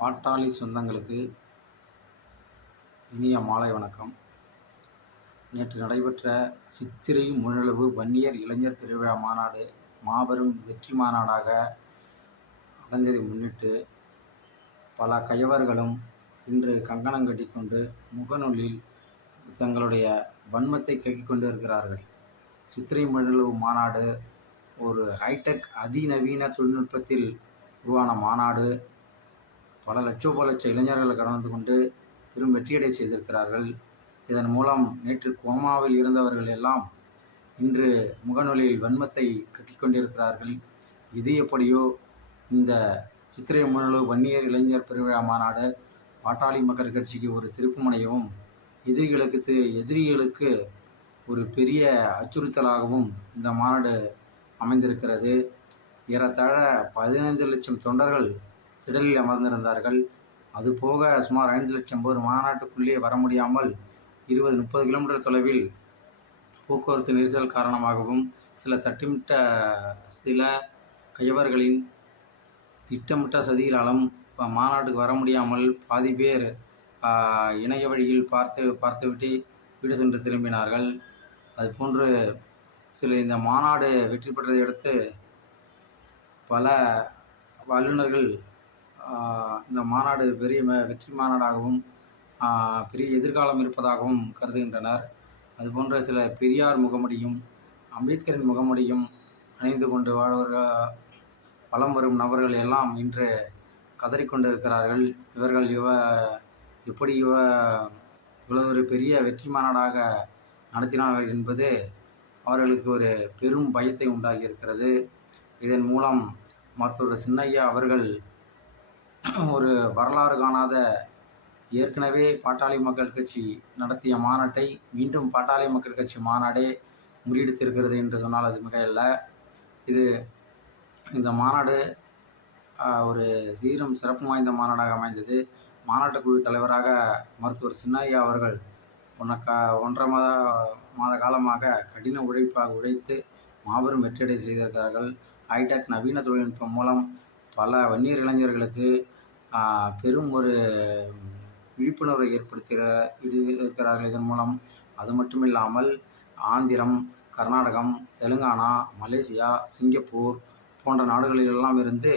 பாட்டாளி சொந்தங்களுக்கு இனிய மாலை வணக்கம். நேற்று நடைபெற்ற சித்திரை முழளவு வன்னியர் இளைஞர் திருவிழா மாநாடு மாபெரும் வெற்றி மாநாடாக அடைந்ததை முன்னிட்டு பல கயவர்களும் இன்று கங்கணம் கட்டிக்கொண்டு முகநூலில் தங்களுடைய வன்மத்தை கக்கிக் கொண்டு இருக்கிறார்கள். சித்திரை முழளவு மாநாடு ஒரு ஹைடெக் அதிநவீன தொழில்நுட்பத்தில் உருவான மாநாடு. பல லட்சோப லட்ச இளைஞர்களை கலந்து கொண்டு பெரும் வெற்றியடை செய்திருக்கிறார்கள். இதன் மூலம் நேற்று கோமாவில் இருந்தவர்கள் எல்லாம் இன்று முகநூலில் வன்மத்தை கட்டிக் கொண்டிருக்கிறார்கள். இது எப்படியோ இந்த சித்திரை முன்னலு வன்னியர் இளைஞர் பெருவிழா மாநாடு பாட்டாளி மக்கள் கட்சிக்கு ஒரு திருப்புமுனையவும் எதிரிகளுக்கு எதிரிகளுக்கு ஒரு பெரிய அச்சுறுத்தலாகவும் இந்த மாநாடு அமைந்திருக்கிறது. ஏறத்தாழ பதினைந்து லட்சம் தொண்டர்கள் திடலில் அமர்ந்திருந்தார்கள். அதுபோக சுமார் ஐந்து லட்சம் பேர் மாநாட்டுக்குள்ளே வர முடியாமல் இருபது முப்பது கிலோமீட்டர் தொலைவில் போக்குவரத்து நெரிசல் காரணமாகவும் சில தட்டிமிட்ட சில கையவர்களின் திட்டமிட்ட சதிகளாலும் மாநாட்டுக்கு வர முடியாமல் பாதி பேர் இணைய வழியில் பார்த்து பார்த்துவிட்டு வீடு சென்று திரும்பினார்கள். அதுபோன்று சில இந்த மாநாடு வெற்றி பெற்றதை அடுத்து பல வல்லுநர்கள் இந்த மாநாடு பெரிய ம- வெற்றி மாநாடாகவும் பெரிய எதிர்காலம் இருப்பதாகவும் கருதுகின்றனர். அதுபோன்ற சில பெரியார் முகமுடியும் அம்பேத்கரின் முகமுடியும் அணிந்து கொண்டு வாழ்வர்கள் வலம் வரும் நபர்கள் எல்லாம் இன்று கதறிக்கொண்டு இருக்கிறார்கள் இவர்கள் இவ எப்படி இவ இவ்வளவு ஒரு பெரிய வெற்றி மாநாடாக நடத்தினார்கள் என்பது அவர்களுக்கு ஒரு பெரும் பயத்தை உண்டாகி இருக்கிறது இதன் மூலம் மருத்துவர் சின்னையா அவர்கள் ஒரு வரலாறு காணாத ஏற்கனவே பாட்டாளி மக்கள் கட்சி நடத்திய மாநாட்டை மீண்டும் பாட்டாளி மக்கள் கட்சி மாநாடே முறியடித்திருக்கிறது என்று சொன்னால் அது மிக இல்லை. இது இந்த மாநாடு ஒரு சீரும் சிறப்பும் வாய்ந்த மாநாடாக அமைந்தது. மாநாட்டு குழு தலைவராக மருத்துவர் சின்னையா அவர்கள் உனக்கா ஒன்றரை மாத மாத காலமாக கடின உழைப்பாக உழைத்து மாபெரும் வெற்றியடை செய்திருக்கிறார்கள். ஹைடெக் நவீன தொழில்நுட்பம் மூலம் பல வன்னியர் இளைஞர்களுக்கு பெரும் ஒரு விழிப்புணர்வை ஏற்படுத்திற இது இருக்கிறார்கள் இதன் மூலம். அது மட்டும் இல்லாமல் ஆந்திரம் கர்நாடகம் தெலுங்கானா மலேசியா சிங்கப்பூர் போன்ற நாடுகளிலெல்லாம் இருந்து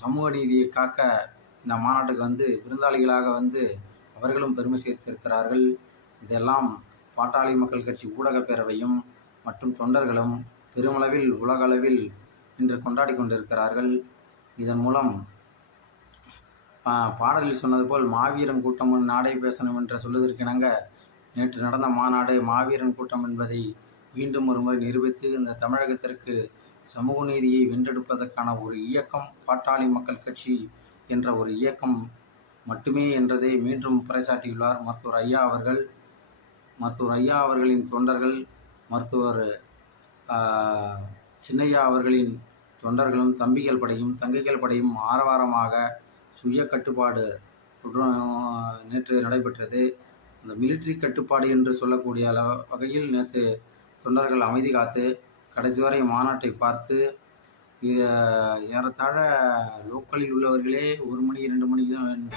சமூக நீதியை காக்க இந்த மாநாட்டுக்கு வந்து விருந்தாளிகளாக வந்து அவர்களும் பெருமை சேர்த்திருக்கிறார்கள். இதெல்லாம் பாட்டாளி மக்கள் கட்சி ஊடகப் பேரவையும் மற்றும் தொண்டர்களும் பெருமளவில் உலகளவில் இன்று கொண்டாடி கொண்டிருக்கிறார்கள். இதன் மூலம் பாடலில் சொன்னது போல் மாவீரன் கூட்டம் நாடை நாடே பேசணும் என்று சொல்லுவதற்கிணங்க நேற்று நடந்த மாநாடு மாவீரன் கூட்டம் என்பதை மீண்டும் ஒரு முறை நிரூபித்து இந்த தமிழகத்திற்கு சமூக நீதியை வென்றெடுப்பதற்கான ஒரு இயக்கம் பாட்டாளி மக்கள் கட்சி என்ற ஒரு இயக்கம் மட்டுமே என்றதை மீண்டும் பறைசாட்டியுள்ளார் மருத்துவர் ஐயா அவர்கள். மருத்துவர் ஐயா அவர்களின் தொண்டர்கள் மருத்துவர் சின்னையா அவர்களின் தொண்டர்களும் தம்பிகள் படையும் தங்கைகள் படையும் ஆரவாரமாக சுய கட்டுப்பாடு நேற்று நடைபெற்றது. அந்த மிலிட்ரி கட்டுப்பாடு என்று சொல்லக்கூடிய அள வகையில் நேற்று தொண்டர்கள் அமைதி காத்து கடைசி வரை மாநாட்டை பார்த்து ஏறத்தாழ லோக்கலில் உள்ளவர்களே ஒரு மணி இரண்டு மணிக்கு தான் சென்று